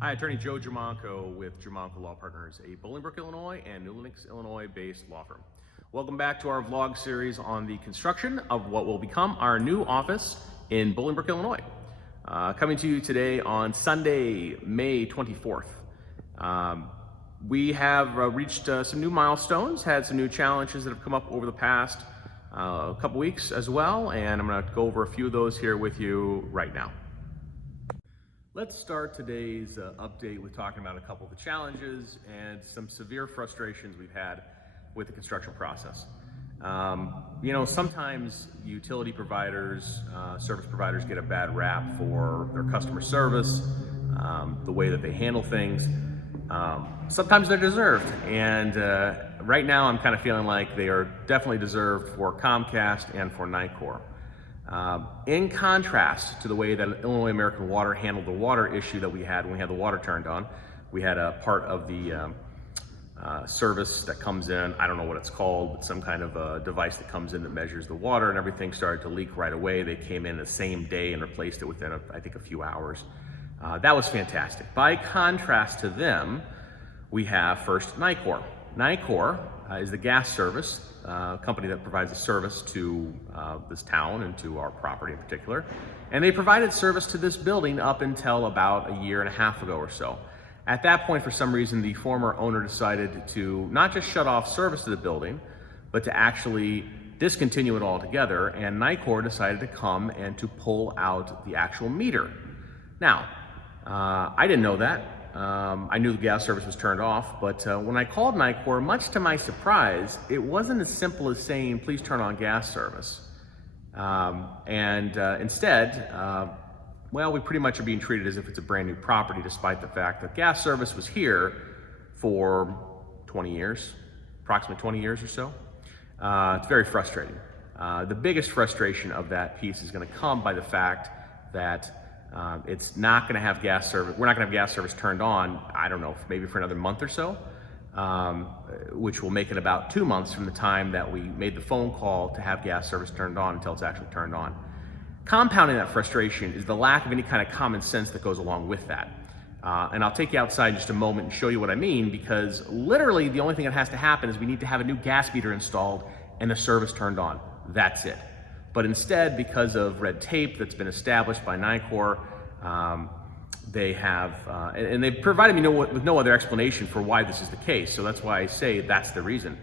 Hi, Attorney Joe Giamanco with Giamanco Law Partners, a Bolingbrook, Illinois and New Lenox, Illinois-based law firm. Welcome back to our vlog series on the construction of what will become our new office in Bolingbrook, Illinois. Coming to you today on Sunday, May 24th. We have reached some new milestones, had some new challenges that have come up over the past couple weeks as well, and I'm going to go over a few of those here with you right now. Let's start today's update with talking about a couple of the challenges and some severe frustrations we've had with the construction process. Sometimes utility providers, service providers get a bad rap for their customer service, the way that they handle things. Sometimes they're deserved, and right now I'm kind of feeling like they are definitely deserved for Comcast and for Nicor. In contrast to the way that Illinois American Water handled the water issue that we had when we had the water turned on, we had a part of the service that comes in, I don't know what it's called, but some kind of a device that comes in that measures the water, and everything started to leak right away. They came in the same day and replaced it within, I think, a few hours. That was fantastic. By contrast to them, we have first Nicor. Nicor is the gas service company that provides a service to this town and to our property in particular. And they provided service to this building up until about a year and a half ago or so. At that point, for some reason, the former owner decided to not just shut off service to the building, but to actually discontinue it altogether. And Nicor decided to come and to pull out the actual meter. Now, I didn't know that. I knew the gas service was turned off, but when I called Nicor, much to my surprise, it wasn't as simple as saying, please turn on gas service. Instead, we pretty much are being treated as if it's a brand new property, despite the fact that gas service was here for 20 years, approximately 20 years or so. It's very frustrating. The biggest frustration of that piece is going to come by the fact that it's not going to have gas service. We're not going to have gas service turned on, I don't know, maybe for another month or so, which will make it about 2 months from the time that we made the phone call to have gas service turned on until it's actually turned on. Compounding that frustration is the lack of any kind of common sense that goes along with that. And I'll take you outside in just a moment and show you what I mean, because literally the only thing that has to happen is we need to have a new gas meter installed and the service turned on. That's it. But instead, because of red tape that's been established by Nicor, they have, and they've provided me with no other explanation for why this is the case. So that's why I say that's the reason.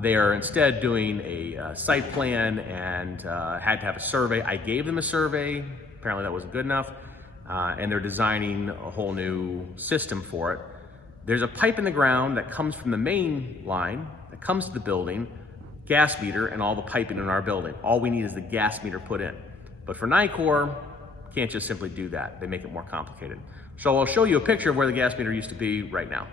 They are instead doing a site plan and had to have a survey. I gave them a survey. Apparently that wasn't good enough. And they're designing a whole new system for it. There's a pipe in the ground that comes from the main line that comes to the building, gas meter, and all the piping in our building. All we need is the gas meter put in. But for Nicor, can't just simply do that. They make it more complicated. So I'll show you a picture of where the gas meter used to be right now.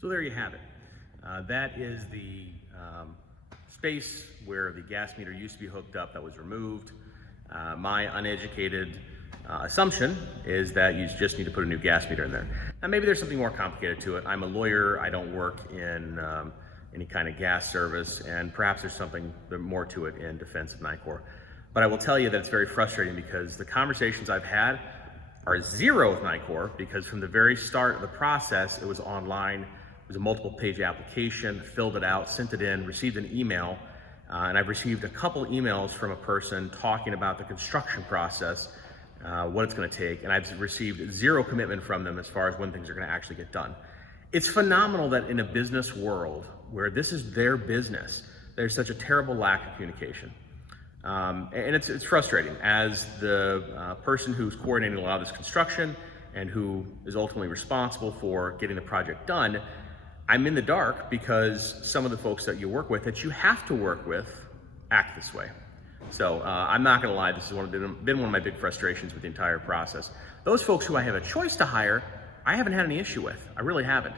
So there you have it. That is the space where the gas meter used to be hooked up that was removed. My uneducated assumption is that you just need to put a new gas meter in there. Now maybe there's something more complicated to it. I'm a lawyer, I don't work in any kind of gas service, and perhaps there's something more to it in defense of Nicor. But I will tell you that it's very frustrating because the conversations I've had are zero with Nicor, because from the very start of the process, it was online. It was a multiple page application, filled it out, sent it in, received an email, and I've received a couple emails from a person talking about the construction process, what it's going to take, and I've received zero commitment from them as far as when things are going to actually get done. It's phenomenal that in a business world where this is their business, there's such a terrible lack of communication. And it's frustrating as the person who's coordinating a lot of this construction and who is ultimately responsible for getting the project done. I'm in the dark because some of the folks that you work with, that you have to work with, act this way. So I'm not gonna lie, this has been one of my big frustrations with the entire process. Those folks who I have a choice to hire, I haven't had any issue with. I really haven't.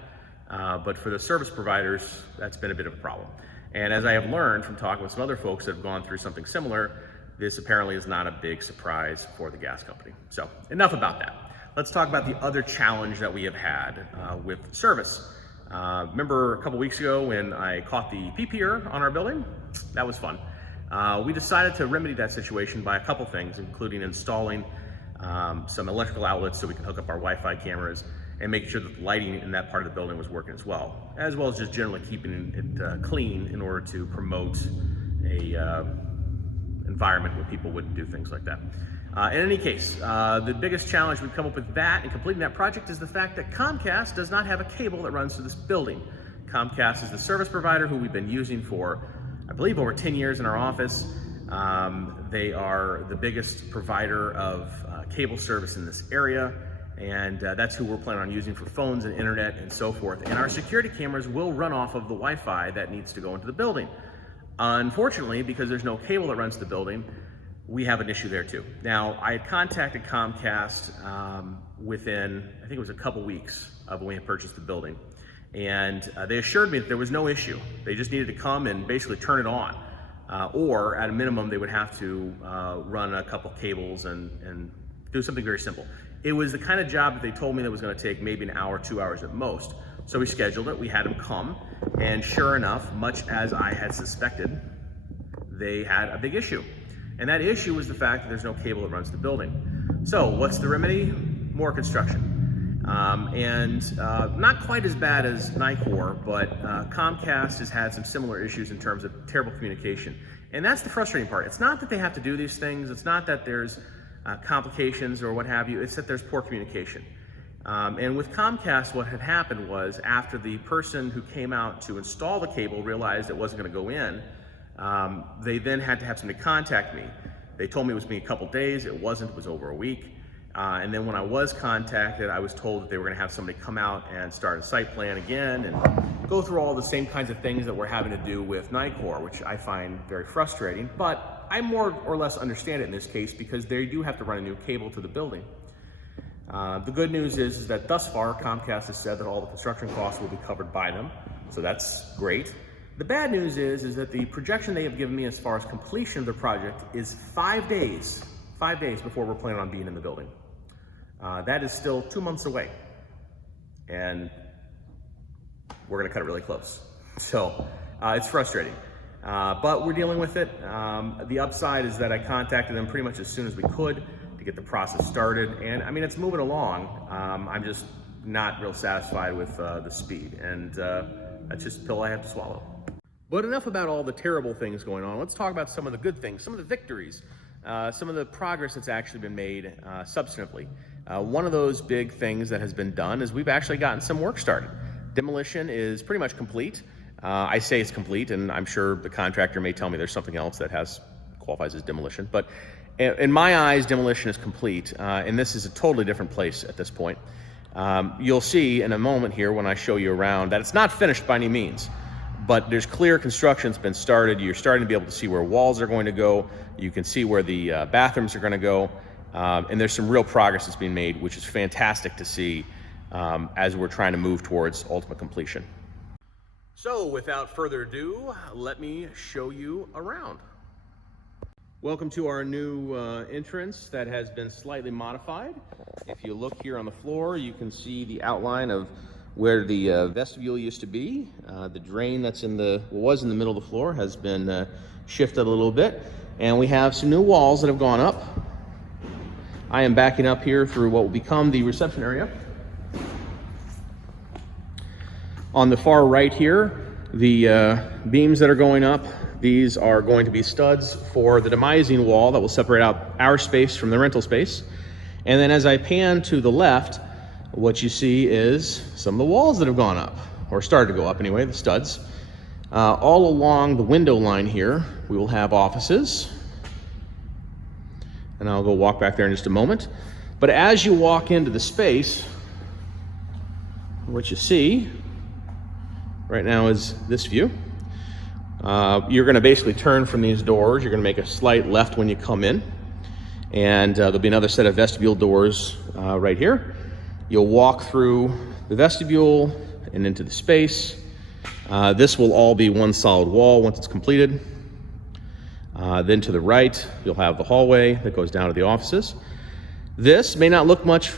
But for the service providers, that's been a bit of a problem. And as I have learned from talking with some other folks that have gone through something similar, this apparently is not a big surprise for the gas company. So enough about that. let's talk about the other challenge that we have had with service. Remember a couple weeks ago when I caught the PPR on our building? That was fun. We decided to remedy that situation by a couple things, including installing some electrical outlets so we can hook up our Wi-Fi cameras and making sure that the lighting in that part of the building was working as well as just generally keeping it clean in order to promote a environment where people wouldn't do things like that. In any case, the biggest challenge we've come up with that and completing that project is the fact that Comcast does not have a cable that runs through this building. Comcast is the service provider who we've been using for, I believe, over 10 years in our office. They are the biggest provider of cable service in this area, and that's who we're planning on using for phones and internet and so forth. And our security cameras will run off of the Wi-Fi that needs to go into the building. Unfortunately, because there's no cable that runs the building, we have an issue there too. Now, I had contacted Comcast within, I think it was a couple weeks of when we had purchased the building. And they assured me that there was no issue. They just needed to come and basically turn it on. Or at a minimum, they would have to run a couple cables and do something very simple. It was the kind of job that they told me that was gonna take maybe an hour, 2 hours at most. So we scheduled it, we had them come, and sure enough, much as I had suspected, they had a big issue. And that issue was the fact that there's no cable that runs the building. So what's the remedy? More construction. Not quite as bad as Nicor, but Comcast has had some similar issues in terms of terrible communication. And that's the frustrating part. It's not that they have to do these things, it's not that there's complications or what have you, it's that there's poor communication. And with Comcast, what had happened was after the person who came out to install the cable realized it wasn't gonna go in, they then had to have somebody contact me. They told me it was going to be a couple days. It wasn't, it was over a week. And then when I was contacted, I was told that they were going to have somebody come out and start a site plan again and go through all the same kinds of things that we're having to do with Nicor, which I find very frustrating. But I more or less understand it in this case because they do have to run a new cable to the building. The good news is that thus far, Comcast has said that all the construction costs will be covered by them. So that's great. The bad news is that the projection they have given me as far as completion of the project is 5 days before we're planning on being in the building. That is still 2 months away, and we're gonna cut it really close. So it's frustrating, but we're dealing with it. The upside is that I contacted them pretty much as soon as we could to get the process started, and I mean, it's moving along. I'm just not real satisfied with the speed, and that's just a pill I have to swallow. But enough about all the terrible things going on. Let's talk about some of the good things, some of the victories, some of the progress that's actually been made substantively. One of those big things that has been done is we've actually gotten some work started. Demolition is pretty much complete. I say it's complete, and I'm sure the contractor may tell me there's something else that qualifies as demolition. But in my eyes, demolition is complete, and this is a totally different place at this point. You'll see in a moment here when I show you around that it's not finished by any means. But there's clear construction's been started. You're starting to be able to see where walls are going to go. You can see where the bathrooms are going to go. And there's some real progress that's being made, which is fantastic to see as we're trying to move towards ultimate completion. So without further ado, let me show you around. Welcome to our new entrance that has been slightly modified. If you look here on the floor, you can see the outline of where the vestibule used to be. The drain that's was in the middle of the floor has been shifted a little bit, and we have some new walls that have gone up. I am backing up here through what will become the reception area. On the far right here, the beams that are going up, these are going to be studs for the demising wall that will separate out our space from the rental space. And then as I pan to the left, what you see is some of the walls that have gone up, or started to go up anyway, the studs. All along the window line here, we will have offices. And I'll go walk back there in just a moment. But as you walk into the space, what you see right now is this view. You're gonna basically turn from these doors. You're gonna make a slight left when you come in. And there'll be another set of vestibule doors right here. You'll walk through the vestibule and into the space. This will all be one solid wall once it's completed. Then to the right, you'll have the hallway that goes down to the offices. This may not look much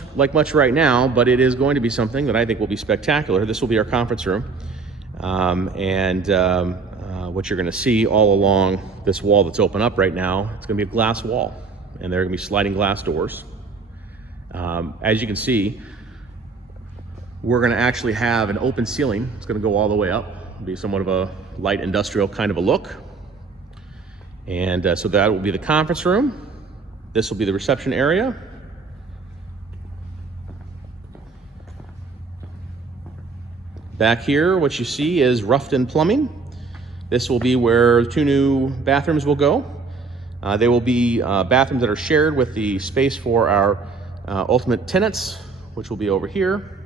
right now, but it is going to be something that I think will be spectacular. This will be our conference room. What you're going to see all along this wall that's open up right now, it's going to be a glass wall, and there are going to be sliding glass doors. As you can see, we're going to actually have an open ceiling. It's going to go all the way up. It'll be somewhat of a light industrial kind of a look. And so that will be the conference room. This will be the reception area. Back here, what you see is roughed-in plumbing. This will be where 2 new bathrooms will go. They will be bathrooms that are shared with the space for our ultimate tenants, which will be over here.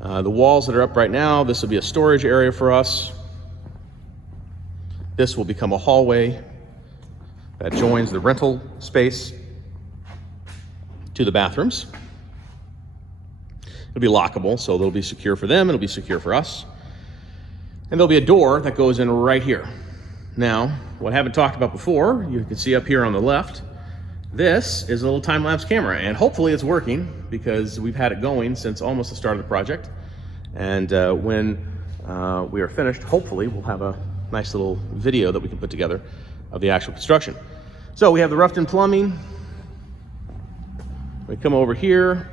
The walls that are up right now, this will be a storage area for us. This will become a hallway that joins the rental space to the bathrooms. It'll be lockable, so it'll be secure for them, it'll be secure for us. And there'll be a door that goes in right here. Now, what I haven't talked about before, you can see up here on the left, this is a little time-lapse camera, and hopefully it's working because we've had it going since almost the start of the project. And when we are finished, hopefully we'll have a nice little video that we can put together of the actual construction. So we have the roughed-in plumbing. We come over here.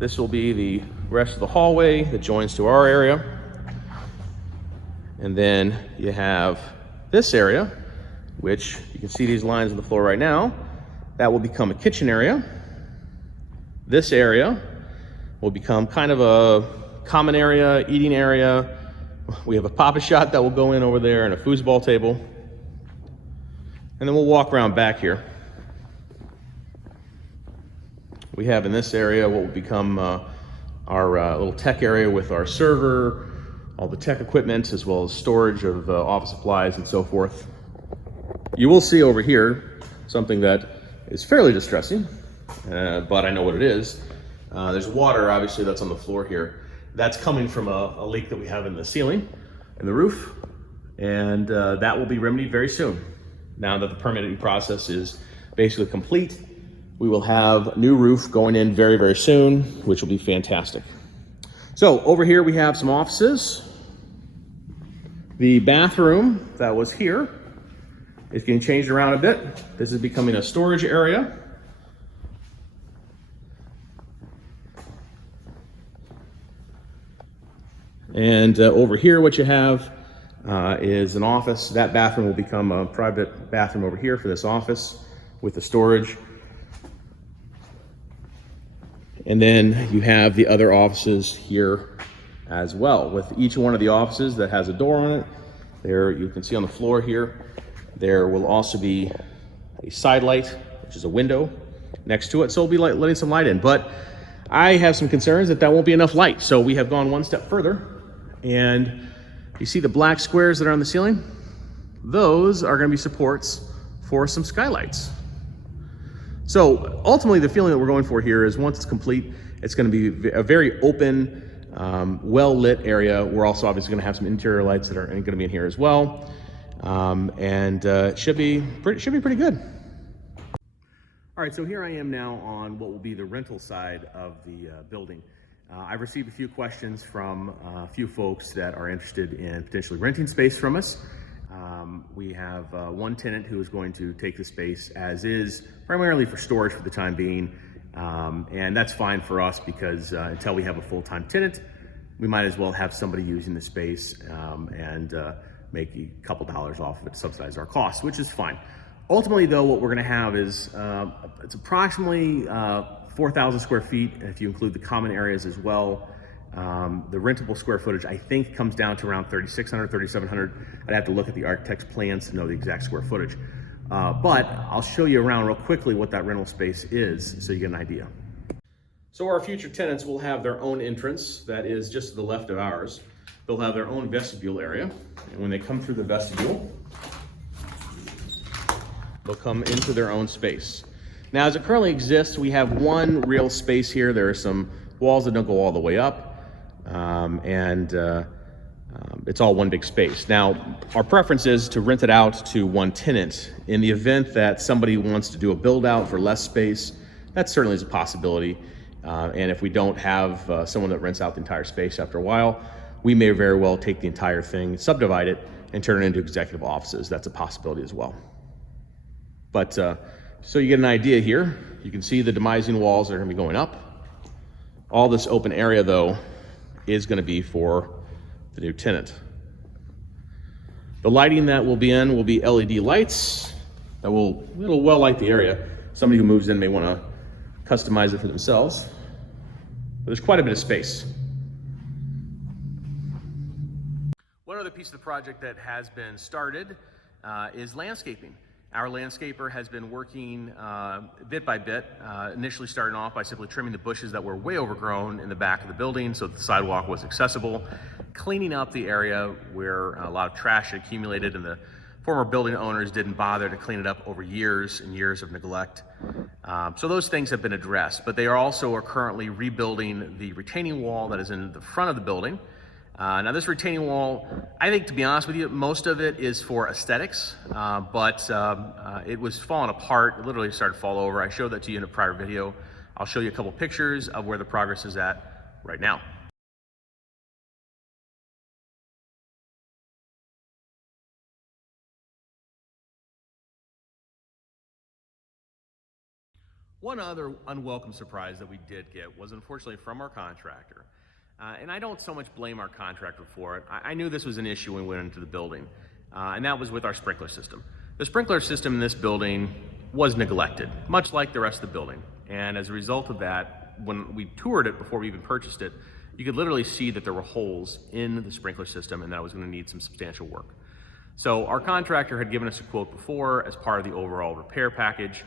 This will be the rest of the hallway that joins to our area. And then you have this area, which you can see these lines on the floor right now. That will become a kitchen area. This area will become kind of a common area, eating area. We have a pop-a-shot that will go in over there and a foosball table. And then we'll walk around back here. We have in this area what will become our little tech area with our server, all the tech equipment, as well as storage of office supplies and so forth. You will see over here something that is fairly distressing, but I know what it is. There's water, obviously, that's on the floor here. That's coming from a leak that we have in the ceiling and the roof, and that will be remedied very soon. Now that the permitting process is basically complete, we will have new roof going in very, very soon, which will be fantastic. So over here we have some offices. The bathroom that was here is getting changed around a bit. This is becoming a storage area. And over here what you have is an office. That bathroom will become a private bathroom over here for this office with the storage. And then you have the other offices here as well. With each one of the offices that has a door on it, there you can see on the floor here, there will also be a side light, which is a window next to it. So we'll be letting some light in. But I have some concerns that won't be enough light. So we have gone one step further. And you see the black squares that are on the ceiling? Those are going to be supports for some skylights. So ultimately, the feeling that we're going for here is once it's complete, it's going to be a very open, well-lit area. We're also obviously going to have some interior lights that are going to be in here as well, it should be pretty good. All right, so here I am now on what will be the rental side of the building. I've received a few questions from a few folks that are interested in potentially renting space from us. We have one tenant who is going to take the space as is, primarily for storage for the time being. And that's fine for us because until we have a full-time tenant, we might as well have somebody using the space and make a couple dollars off of it to subsidize our costs, which is fine. Ultimately, though, what we're going to have is it's approximately 4,000 square feet, if you include the common areas as well. The rentable square footage, I think, comes down to around 3,600, 3,700. I'd have to look at the architect's plans to know the exact square footage. But I'll show you around real quickly what that rental space is so you get an idea. So our future tenants will have their own entrance that is just to the left of ours. They'll have their own vestibule area. And when they come through the vestibule, they'll come into their own space. Now, as it currently exists, we have one real space here. There are some walls that don't go all the way up. It's all one big space. Now, our preference is to rent it out to one tenant. In the event that somebody wants to do a build out for less space, that certainly is a possibility. And if we don't have someone that rents out the entire space after a while, we may very well take the entire thing, subdivide it, and turn it into executive offices. That's a possibility as well. But so you get an idea here. You can see the demising walls are going to be going up. All this open area, though, is going to be for the new tenant. The lighting that will be in will be LED lights that it'll well light the area. Somebody who moves in may want to customize it for themselves. But there's quite a bit of space. One other piece of the project that has been started is landscaping. Our landscaper has been working bit by bit, initially starting off by simply trimming the bushes that were way overgrown in the back of the building so that the sidewalk was accessible, cleaning up the area where a lot of trash had accumulated and the former building owners didn't bother to clean it up over years and years of neglect. So those things have been addressed, but they are currently rebuilding the retaining wall that is in the front of the building. Now this retaining wall, I think, to be honest with you, most of it is for aesthetics, but it was falling apart. It literally started to fall over. I showed that to you in a prior video. I'll show you a couple pictures of where the progress is at right now. One other unwelcome surprise that we did get was unfortunately from our contractor. And I don't so much blame our contractor for it. I knew this was an issue when we went into the building, and that was with our sprinkler system. The sprinkler system in this building was neglected, much like the rest of the building. And as a result of that, when we toured it before we even purchased it, you could literally see that there were holes in the sprinkler system and that it was going to need some substantial work. So our contractor had given us a quote before as part of the overall repair package.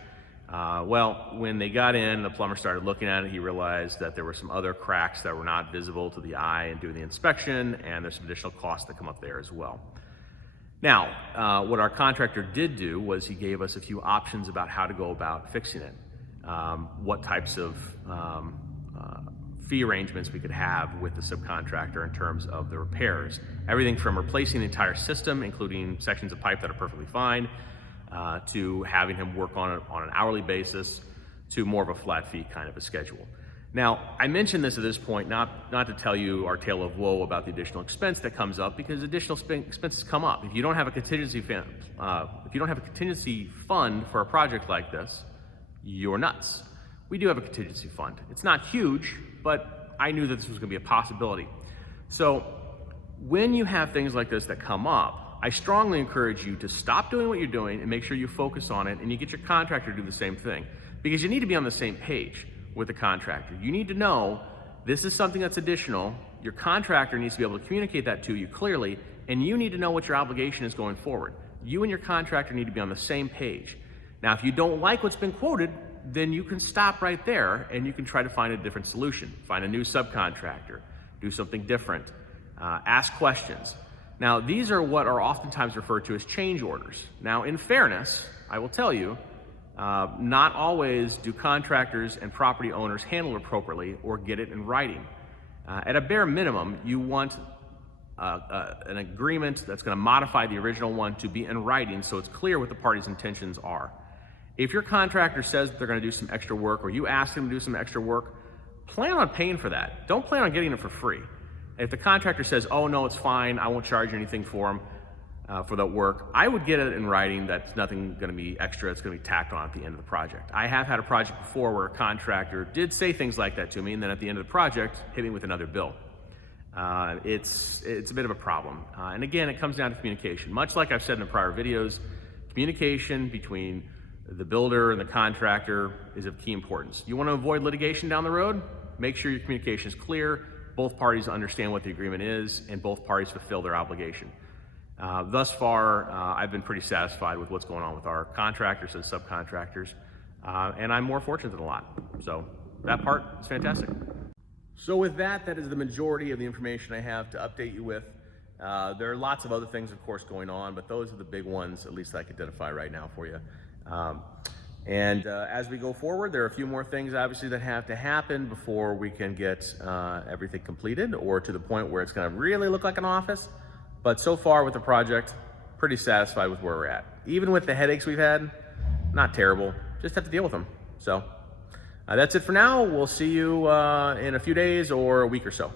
Well, when they got in, the plumber started looking at it, he realized that there were some other cracks that were not visible to the eye and doing the inspection, and there's some additional costs that come up there as well. Now, what our contractor did do was he gave us a few options about how to go about fixing it, what types of fee arrangements we could have with the subcontractor in terms of the repairs. Everything from replacing the entire system, including sections of pipe that are perfectly fine, to having him work on it on an hourly basis, to more of a flat fee kind of a schedule. Now, I mention this at this point not to tell you our tale of woe about the additional expense that comes up, because additional expenses come up. If you don't have a contingency fund for a project like this, you're nuts. We do have a contingency fund. It's not huge, but I knew that this was going to be a possibility. So when you have things like this that come up, I strongly encourage you to stop doing what you're doing and make sure you focus on it, and you get your contractor to do the same thing, because you need to be on the same page with the contractor. You need to know this is something that's additional. Your contractor needs to be able to communicate that to you clearly, and you need to know what your obligation is going forward. You and your contractor need to be on the same page. Now, if you don't like what's been quoted, then you can stop right there and you can try to find a different solution. Find a new subcontractor, do something different, ask questions. Now, these are what are oftentimes referred to as change orders. Now, in fairness, I will tell you, not always do contractors and property owners handle it appropriately or get it in writing. At a bare minimum, you want an agreement that's going to modify the original one to be in writing so it's clear what the parties' intentions are. If your contractor says that they're going to do some extra work, or you ask them to do some extra work, plan on paying for that. Don't plan on getting it for free. If the contractor says, oh no, it's fine, I won't charge anything for them for that work, I would get it in writing that's nothing going to be extra, it's going to be tacked on at the end of the project. I have had a project before where a contractor did say things like that to me, and then at the end of the project, hit me with another bill. It's a bit of a problem. And again, it comes down to communication. Much like I've said in the prior videos, communication between the builder and the contractor is of key importance. You want to avoid litigation down the road? Make sure your communication is clear, both parties understand what the agreement is, and both parties fulfill their obligation. Thus far, I've been pretty satisfied with what's going on with our contractors and subcontractors, and I'm more fortunate than a lot. So that part is fantastic. So with that, that is the majority of the information I have to update you with. There are lots of other things, of course, going on, but those are the big ones, at least I can identify right now for you. And as we go forward, there are a few more things obviously that have to happen before we can get everything completed or to the point where it's going to really look like an office. But so far with the project, pretty satisfied with where we're at. Even with the headaches we've had, not terrible, just have to deal with them. So that's it for now. We'll see you in a few days or a week or so.